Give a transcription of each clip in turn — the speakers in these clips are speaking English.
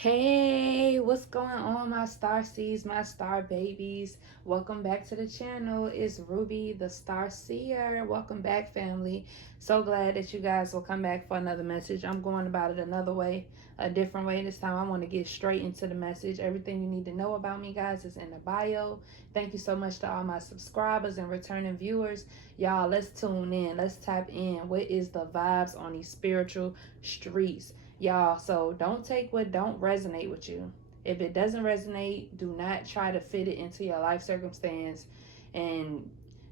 Hey, what's going on, my star seeds, my star babies? Welcome back to the channel. It's Ruby, the Star Seer. Welcome back, family. So glad that you guys will come back for another message. I'm going about it another way, a different way this time. I want to get straight into the message. Everything you need to know about me, guys, is in the bio. Thank you so much to all my subscribers and returning viewers. Y'all, let's tune in. Let's tap in. What is the vibes on these spiritual streets? Y'all, so don't take what don't resonate with you. If it doesn't resonate, do not try to fit it into your life circumstance and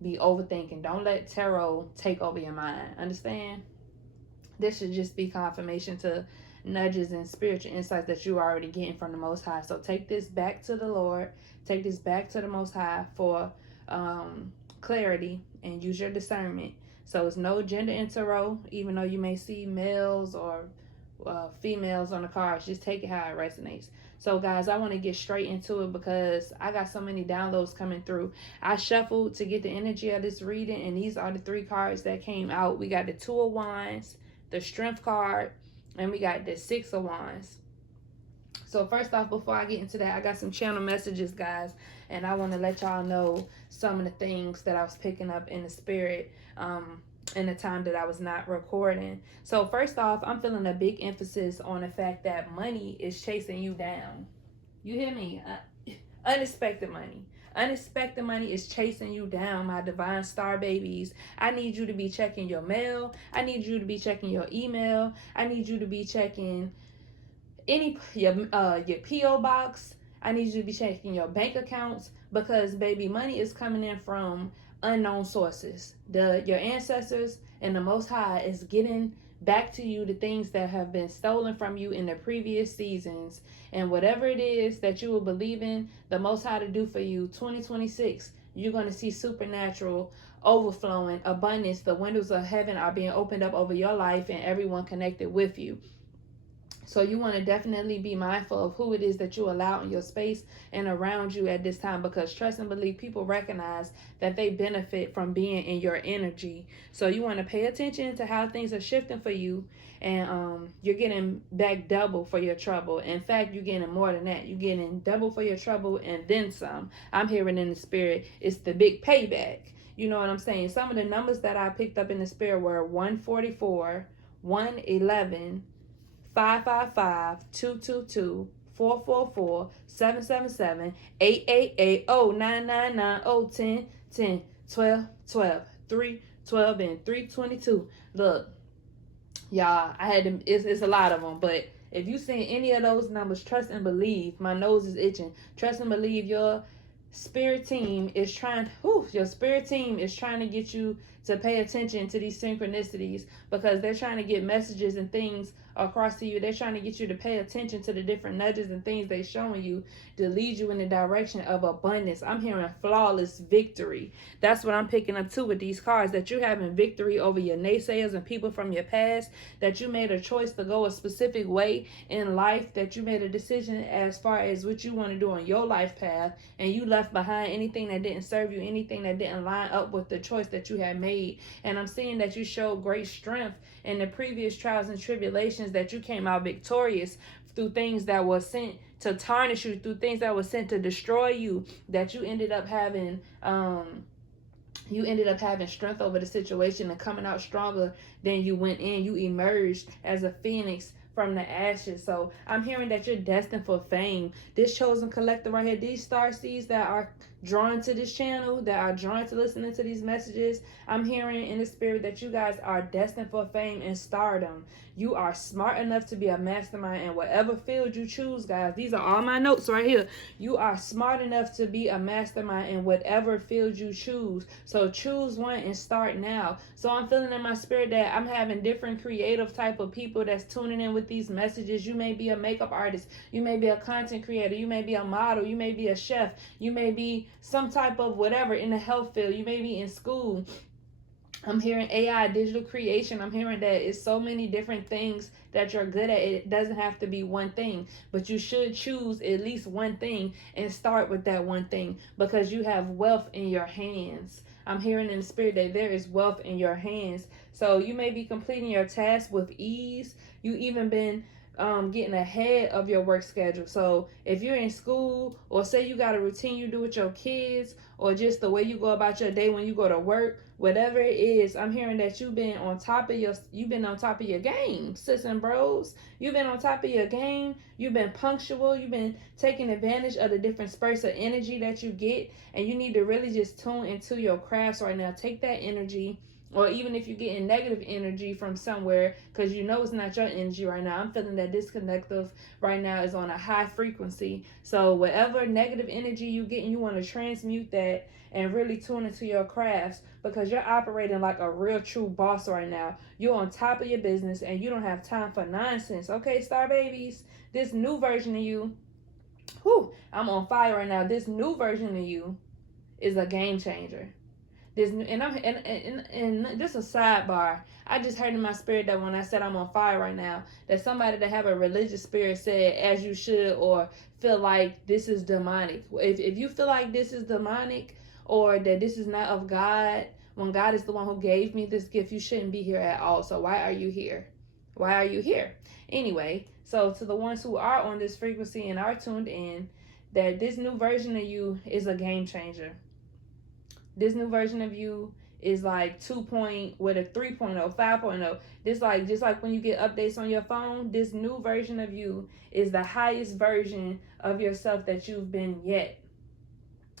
be overthinking. Don't let tarot take over your mind. Understand? This should just be confirmation to nudges and spiritual insights that you are already getting from the Most High. So take this back to the Lord. Take this back to the Most High for clarity and use your discernment. So it's no gender in tarot, even though you may see males or females on the cards. Just take it how it resonates. So guys, I want to get straight into it because I got so many downloads coming through. I shuffled to get the energy of this reading, and these are the three cards that came out. We got the Two of Wands, the Strength card, and we got the Six of Wands. So first off, before I get into that, I got some channel messages, guys, and I want to let y'all know some of the things that I was picking up in the spirit in the time that I was not recording. So first off, I'm feeling a big emphasis on the fact that money is chasing you down. You hear me? Unexpected money. Unexpected money is chasing you down, my divine star babies. I need you to be checking your mail. I need you to be checking your email. I need you to be checking your PO box. I need you to be checking your bank accounts because baby, money is coming in from unknown sources. Your ancestors and the Most High is getting back to you the things that have been stolen from you in the previous seasons, and whatever it is that you will believe in the Most High to do for you, 2026, you're going to see supernatural overflowing abundance. The windows of heaven are being opened up over your life and everyone connected with you. So you want to definitely be mindful of who it is that you allow in your space and around you at this time, because trust and believe people recognize that they benefit from being in your energy. So you want to pay attention to how things are shifting for you, and you're getting back double for your trouble. In fact, you're getting more than that. You're getting double for your trouble and then some. I'm hearing in the spirit, it's the big payback. You know what I'm saying? Some of the numbers that I picked up in the spirit were 144, 111, 555-222, 444, 777, 888, 999, 10, 10, 12, 12, 3, 12, and 322. Look, y'all, I had to, it's a lot of them, but if you see any of those numbers, trust and believe. My nose is itching. Trust and believe your spirit team is trying to get you to pay attention to these synchronicities, because they're trying to get messages and things across to you. They're trying to get you to pay attention to the different nudges and things they're showing you to lead you in the direction of abundance. I'm hearing flawless victory. That's what I'm picking up too with these cards, that you're having victory over your naysayers and people from your past, that you made a choice to go a specific way in life, that you made a decision as far as what you want to do on your life path, and you left behind anything that didn't serve you, anything that didn't line up with the choice that you had made. And I'm seeing that you showed great strength in the previous trials and tribulations, that you came out victorious through things that were sent to tarnish you, through things that were sent to destroy you, that you ended up having strength over the situation and coming out stronger than you went in. You emerged as a phoenix from the ashes. So I'm hearing that you're destined for fame. This chosen collector right here, these star seeds that are drawn to this channel, that are drawn to listening to these messages, I'm hearing in the spirit that you guys are destined for fame and stardom. You are smart enough to be a mastermind in whatever field you choose, guys. These are all my notes right here. You are smart enough to be a mastermind in whatever field you choose. So choose one and start now. So I'm feeling in my spirit that I'm having different creative type of people that's tuning in with these messages. You may be a makeup artist. You may be a content creator. You may be a model. You may be a chef. You may be some type of whatever in the health field. You may be in school. I'm hearing AI, digital creation. I'm hearing that it's so many different things that you're good at. It doesn't have to be one thing, but you should choose at least one thing and start with that one thing, because you have wealth in your hands. I'm hearing in the spirit that there is wealth in your hands. So you may be completing your task with ease. You even been getting ahead of your work schedule. So if you're in school, or say you got a routine you do with your kids, or just the way you go about your day when you go to work, whatever it is, I'm hearing that you've been on top of your game, sis and bros. You've been on top of your game. You've been punctual. You've been taking advantage of the different spurts of energy that you get, and you need to really just tune into your crafts right now. Take that energy, or even if you're getting negative energy from somewhere, because you know it's not your energy right now. I'm feeling that disconnective right now is on a high frequency. So whatever negative energy you get, you want to transmute that and really tune into your crafts, because you're operating like a real true boss right now. You're on top of your business and you don't have time for nonsense. Okay, star babies, this new version of you, I'm on fire right now. This new version of you is a game changer. This, and just a sidebar. I just heard in my spirit that when I said I'm on fire right now, that somebody that have a religious spirit said, as you should, or feel like this is demonic. If you feel like this is demonic, or that this is not of God, when God is the one who gave me this gift, you shouldn't be here at all. So why are you here? Why are you here? Anyway, so to the ones who are on this frequency and are tuned in, that this new version of you is a game changer. This new version of you is like 2.0 with a 3.0, 5.0. This like, just like when you get updates on your phone, this new version of you is the highest version of yourself that you've been yet.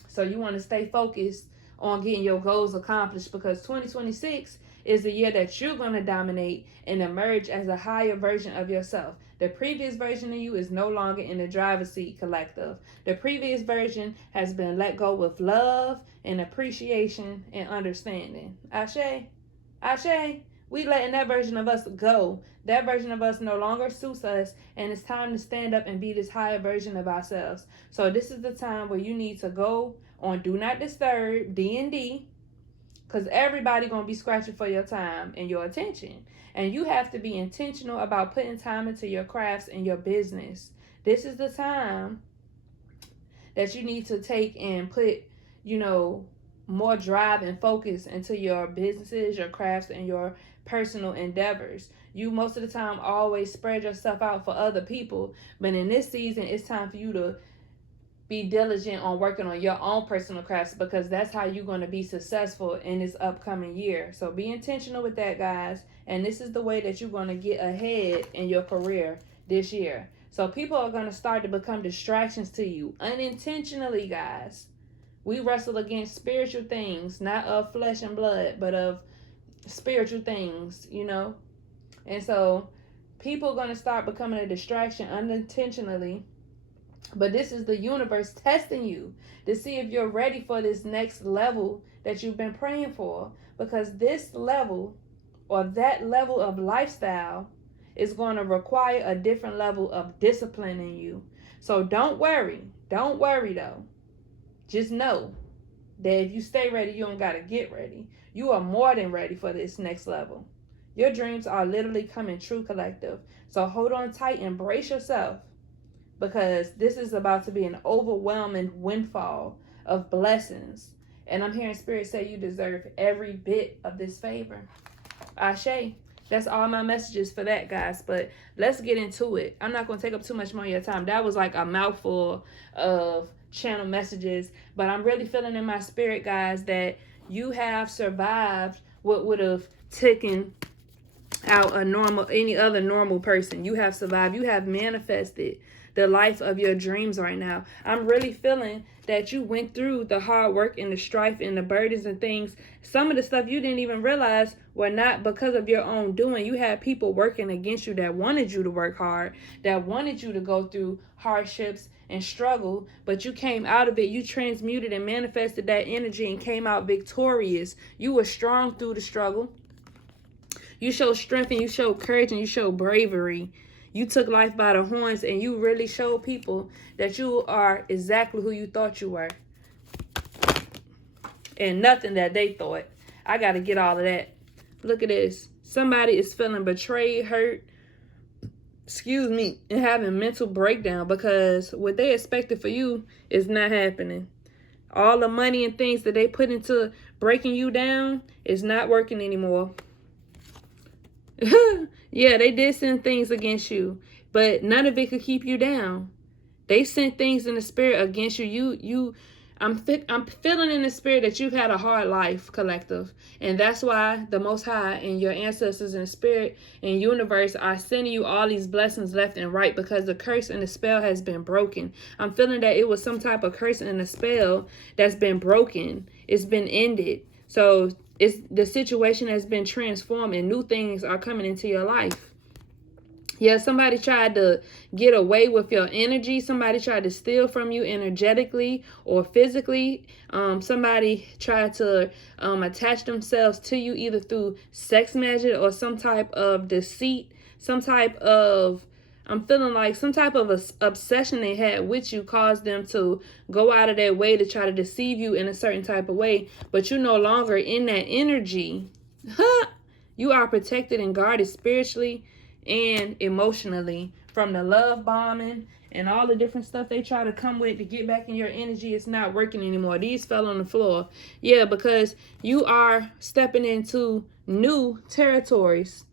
So you want to stay focused on getting your goals accomplished, because 2026 is the year that you're going to dominate and emerge as a higher version of yourself. The previous version of you is no longer in the driver's seat, collective. The previous version has been let go with love and appreciation and understanding. Ashe? Ashe? We letting that version of us go. That version of us no longer suits us, and it's time to stand up and be this higher version of ourselves. So this is the time where you need to go on Do Not Disturb, D&D, because everybody going to be scratching for your time and your attention. And you have to be intentional about putting time into your crafts and your business. This is the time that you need to take and put, more drive and focus into your businesses, your crafts, and your personal endeavors. You most of the time always spread yourself out for other people, but in this season, it's time for you to be diligent on working on your own personal crafts, because that's how you're going to be successful in this upcoming year. So be intentional with that, guys. And this is the way that you're going to get ahead in your career this year. So people are going to start to become distractions to you unintentionally, guys. We wrestle against spiritual things, not of flesh and blood, but of spiritual things, And so people are going to start becoming a distraction unintentionally. But this is the universe testing you to see if you're ready for this next level that you've been praying for. Because this level, or that level of lifestyle, is going to require a different level of discipline in you. So don't worry. Don't worry, though. Just know that if you stay ready, you don't got to get ready. You are more than ready for this next level. Your dreams are literally coming true, collective. So hold on tight and brace yourself, because this is about to be an overwhelming windfall of blessings. And I'm hearing Spirit say you deserve every bit of this favor. Ashe. That's all my messages for that, guys. But let's get into it. I'm not going to take up too much more of your time. That was like a mouthful of channel messages. But I'm really feeling in my spirit, guys, that you have survived what would have taken out any other normal person. You have survived. You have manifested the life of your dreams right now. I'm really feeling that you went through the hard work and the strife and the burdens and things. Some of the stuff you didn't even realize were not because of your own doing. You had people working against you that wanted you to work hard, that wanted you to go through hardships and struggle, but you came out of it. You transmuted and manifested that energy and came out victorious. You were strong through the struggle. You showed strength and you showed courage and you showed bravery. You took life by the horns and you really showed people that you are exactly who you thought you were. And nothing that they thought. I got to get all of that. Look at this. Somebody is feeling betrayed, hurt, and having mental breakdown because what they expected for you is not happening. All the money and things that they put into breaking you down is not working anymore. Yeah, they did send things against you. but none of it could keep you down. They sent things in the spirit against you. I'm feeling in the spirit that you've had a hard life, collective. And that's why the Most High and your ancestors and spirit and universe are sending you all these blessings left and right, because the curse and the spell has been broken. I'm feeling that it was some type of curse and a spell that's been broken. It's been ended. So the situation has been transformed and new things are coming into your life. Yeah, somebody tried to get away with your energy. Somebody tried to steal from you energetically or physically. Somebody tried to attach themselves to you either through sex magic or some type of deceit, some type of, I'm feeling like some type of obsession they had with you caused them to go out of their way to try to deceive you in a certain type of way. But you're no longer in that energy. You are protected and guarded spiritually and emotionally from the love bombing and all the different stuff they try to come with to get back in your energy. It's not working anymore. These fell on the floor. Yeah, because you are stepping into new territories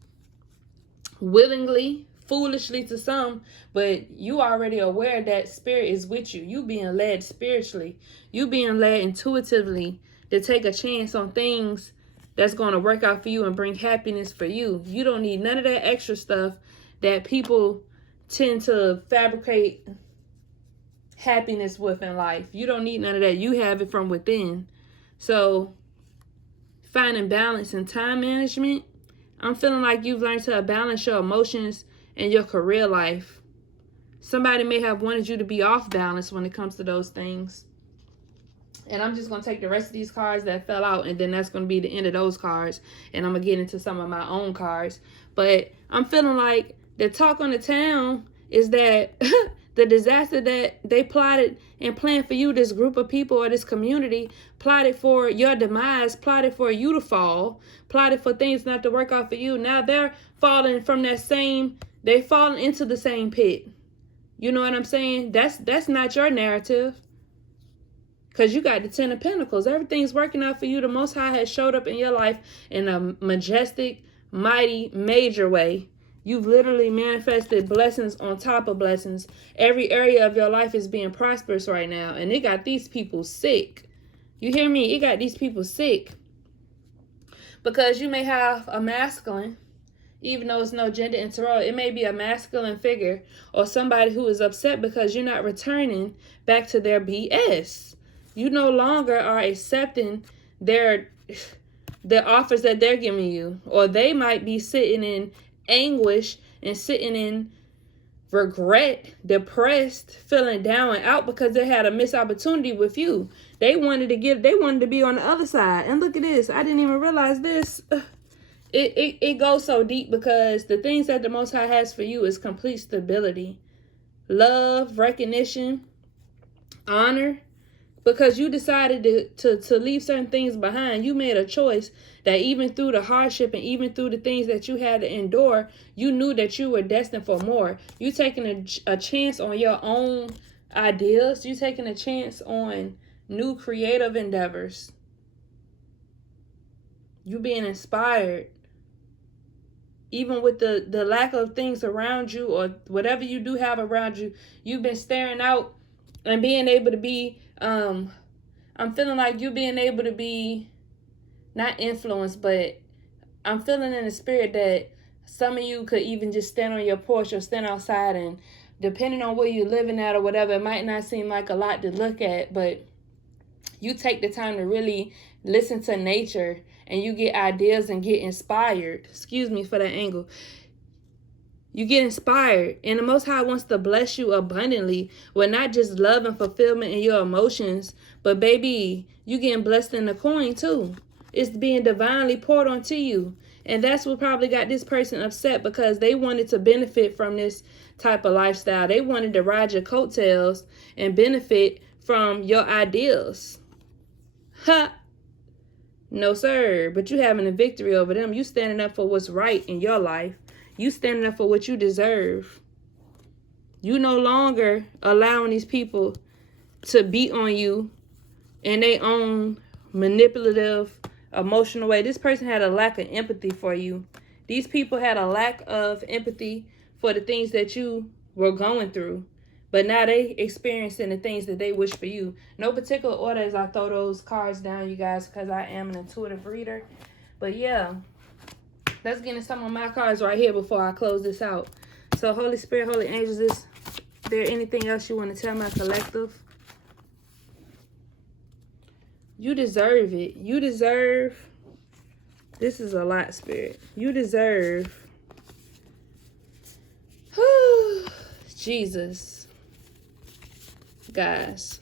willingly, foolishly to some, but you already aware that spirit is with you. You being led spiritually. You being led intuitively to take a chance on things that's going to work out for you and bring happiness for you. You don't need none of that extra stuff that people tend to fabricate happiness with in life. You don't need none of that. You have it from within. So finding balance and time management, I'm feeling like you've learned to balance your emotions and your career life. Somebody may have wanted you to be off balance when it comes to those things. And I'm just going to take the rest of these cards that fell out, and then that's going to be the end of those cards. And I'm going to get into some of my own cards. But I'm feeling like the talk on the town is that the disaster that they plotted and planned for you, this group of people or this community, plotted for your demise, plotted for you to fall, plotted for things not to work out for you. Now they're falling from that same, they falling into the same pit. You know what I'm saying? That's not your narrative. Because you got the 10 of Pentacles. Everything's working out for you. The Most High has showed up in your life in a majestic, mighty, major way. You've literally manifested blessings on top of blessings. Every area of your life is being prosperous right now. And it got these people sick. You hear me? It got these people sick. Because you may have a masculine, even though it's no gender in tarot, it may be a masculine figure or somebody who is upset because you're not returning back to their BS. You no longer are accepting the offers that they're giving you. Or they might be sitting in anguish and sitting in regret, depressed, feeling down and out because they had a missed opportunity with you. They wanted to be on the other side. And look at this. I didn't even realize this. It goes so deep because the things that the Most High has for you is complete stability, love, recognition, honor. Because you decided to leave certain things behind. You made a choice that even through the hardship and even through the things that you had to endure, you knew that you were destined for more. You taking a chance on your own ideas. You taking a chance on new creative endeavors. You being inspired. Even with the lack of things around you or whatever you do have around you, you've been staring out and being able to be I'm feeling like you being able to be not influenced, but I'm feeling in the spirit that some of you could even just stand on your porch or stand outside, and depending on where you're living at or whatever, it might not seem like a lot to look at, but you take the time to really listen to nature and you get ideas and get inspired. Excuse me for that angle. You get inspired, and the Most High wants to bless you abundantly with not just love and fulfillment in your emotions, but baby, you getting blessed in the coin too. It's being divinely poured onto you. And that's what probably got this person upset, because they wanted to benefit from this type of lifestyle. They wanted to ride your coattails and benefit from your ideals. Ha! No, sir. But you having a victory over them. You standing up for what's right in your life. You standing up for what you deserve. You no longer allowing these people to beat on you in their own manipulative, emotional way. This person had a lack of empathy for you. These people had a lack of empathy for the things that you were going through. But now they experiencing the things that they wish for you. No particular order as I throw those cards down, you guys, because I am an intuitive reader. But yeah, let's get into some of my cards right here before I close this out. So Holy Spirit, Holy Angels, is there anything else you want to tell my collective? You deserve it. You deserve. This is a lot, Spirit. You deserve. Jesus. Guys.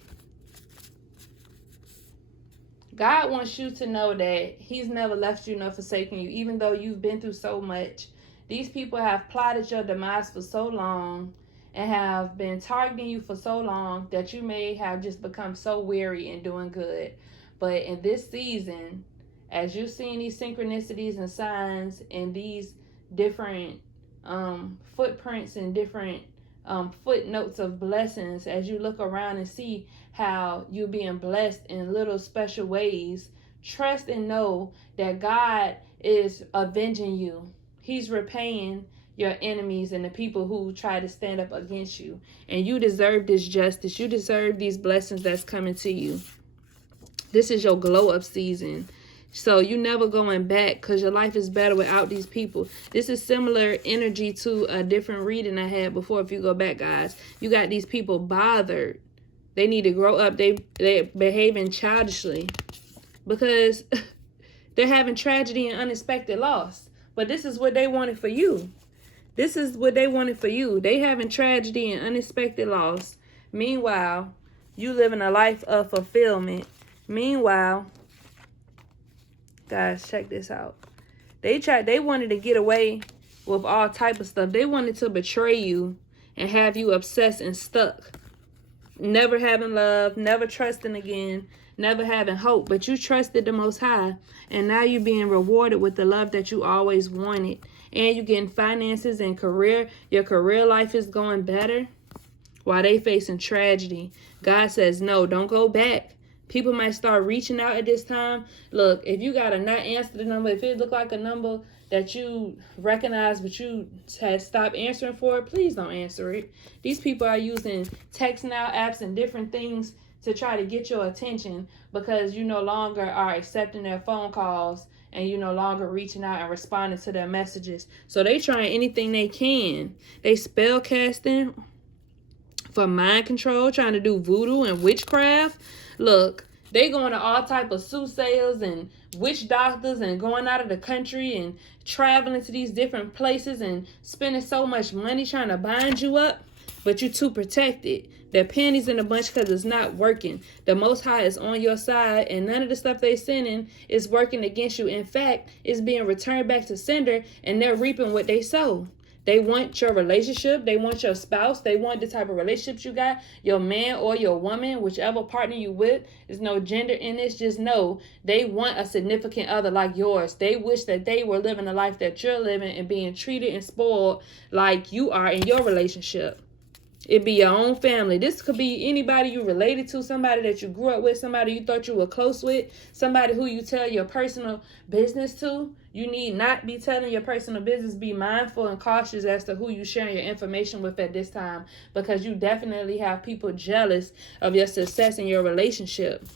God wants you to know that he's never left you nor forsaken you, even though you've been through so much. These people have plotted your demise for so long and have been targeting you for so long that you may have just become so weary in doing good. But in this season, as you're seeing these synchronicities and signs and these different footprints and different footnotes of blessings, as you look around and see how you're being blessed in little special ways, trust and know that God is avenging you. He's repaying your enemies and the people who try to stand up against you. And you deserve this justice. You deserve these blessings that's coming to you. This is your glow up season. So you never going back, because your life is better without these people. This is similar energy to a different reading I had before. If you go back, guys, you got these people bothered. They need to grow up. They're behaving childishly because they're having tragedy and unexpected loss. But this is what they wanted for you. This is what they wanted for you. They having tragedy and unexpected loss. Meanwhile, you living a life of fulfillment. Meanwhile, guys, check this out. They wanted to get away with all type of stuff. They wanted to betray you and have you obsessed and stuck. Never having love, never trusting again, never having hope. But you trusted the Most High, and now you're being rewarded with the love that you always wanted. And you're getting finances and career. Your career life is going better while they facing tragedy. God says, no, don't go back. People might start reaching out at this time. Look, if you got to not answer the number, if it look like a number that you recognize but you had stopped answering for, please don't answer it. These people are using text now apps and different things to try to get your attention because you no longer are accepting their phone calls and you no longer reaching out and responding to their messages. So they trying anything they can. They spell casting for mind control, trying to do voodoo and witchcraft. Look, they going to all type of soothsayers and witch doctors and going out of the country and traveling to these different places and spending so much money trying to bind you up, but you too protected. They're panties in a bunch because it's not working. The Most High is on your side, and none of the stuff they sending is working against you. In fact, it's being returned back to sender, and they're reaping what they sow. They want your relationship. They want your spouse. They want the type of relationships you got. Your man or your woman, whichever partner you with. There's no gender in this. Just know they want a significant other like yours. They wish that they were living the life that you're living and being treated and spoiled like you are in your relationship. It be your own family. This could be anybody you related to, somebody that you grew up with, somebody you thought you were close with, somebody who you tell your personal business to. You need not be telling your personal business. Be mindful and cautious as to who you sharing your information with at this time, because you definitely have people jealous of your success in your relationship.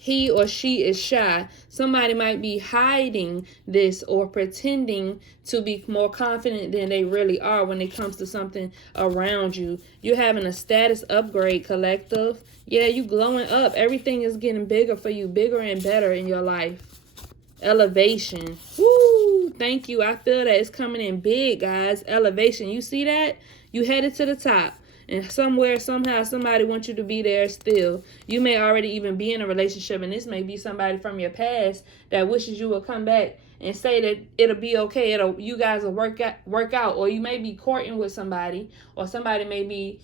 He or she is shy. Somebody might be hiding this or pretending to be more confident than they really are when it comes to something around you. You're having a status upgrade, collective. Yeah, you glowing up. Everything is getting bigger for you, bigger and better in your life. Elevation. Woo! Thank you. I feel that it's coming in big, guys. Elevation. You see that? You headed to the top. And somewhere, somehow, somebody wants you to be there still. You may already even be in a relationship, and this may be somebody from your past that wishes you would come back and say that it'll be okay. You guys will work out. Or you may be courting with somebody, or somebody may be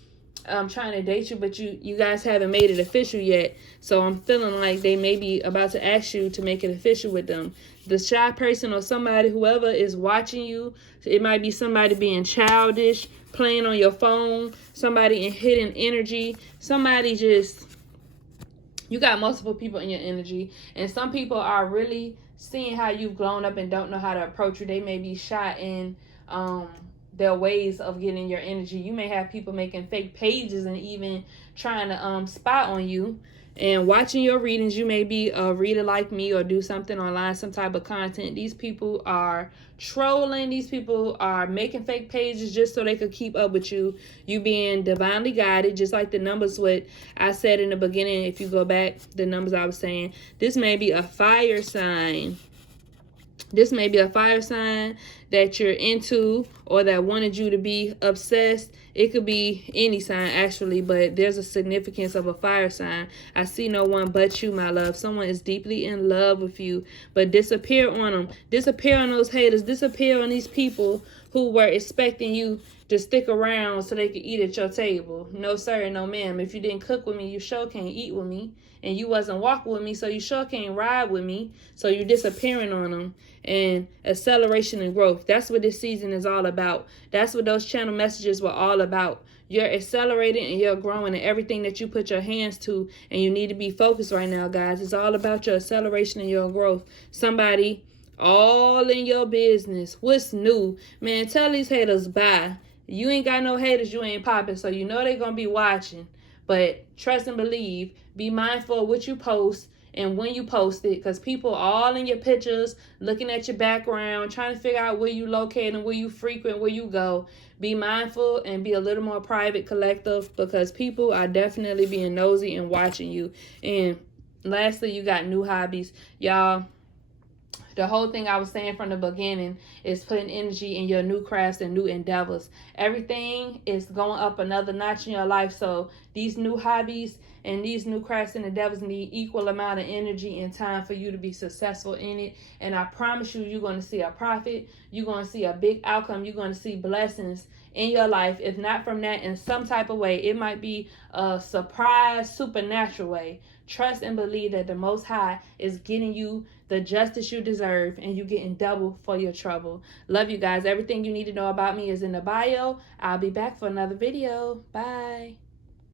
trying to date you, but you guys haven't made it official yet. So I'm feeling like they may be about to ask you to make it official with them. The shy person or somebody, whoever is watching you, it might be somebody being childish, playing on your phone, somebody in hidden energy, somebody just, you got multiple people in your energy, and some people are really seeing how you've grown up and don't know how to approach you. They may be shy in their ways of getting your energy. You may have people making fake pages and even trying to spy on you. And watching your readings, you may be a reader like me or do something online, some type of content. These people are trolling. These people are making fake pages just so they could keep up with you. You being divinely guided, just like the numbers, what I said in the beginning. If you go back, the numbers I was saying, this may be a fire sign. This may be a fire sign that you're into or that wanted you to be obsessed. It could be any sign, actually, but there's a significance of a fire sign. I see no one but you, my love. Someone is deeply in love with you, but disappear on them. Disappear on those haters. Disappear on these people who were expecting you to stick around so they could eat at your table. No, sir, no, ma'am. If you didn't cook with me, you sure can't eat with me. And you wasn't walking with me, so you sure can't ride with me. So you're disappearing on them. And acceleration and growth. That's what this season is all about. That's what those channel messages were all about. You're accelerating and you're growing in everything that you put your hands to. And you need to be focused right now, guys. It's all about your acceleration and your growth. Somebody all in your business. What's new? Man, tell these haters bye. You ain't got no haters, you ain't popping, so you know they're going to be watching. But trust and believe. Be mindful of what you post and when you post it, because people all in your pictures, looking at your background, trying to figure out where you locate and where you frequent, where you go. Be mindful and be a little more private, collective, because people are definitely being nosy and watching you. And lastly, you got new hobbies. Y'all, the whole thing I was saying from the beginning is putting energy in your new crafts and new endeavors. Everything is going up another notch in your life. So these new hobbies and these new crafts and endeavors need equal amount of energy and time for you to be successful in it. And I promise you, you're going to see a profit. You're going to see a big outcome. You're going to see blessings in your life. If not from that, in some type of way, it might be a surprise, supernatural way. Trust and believe that the Most High is getting you the justice you deserve, and you're getting double for your trouble. Love you guys. Everything you need to know about me is in the bio. I'll be back for another video. Bye.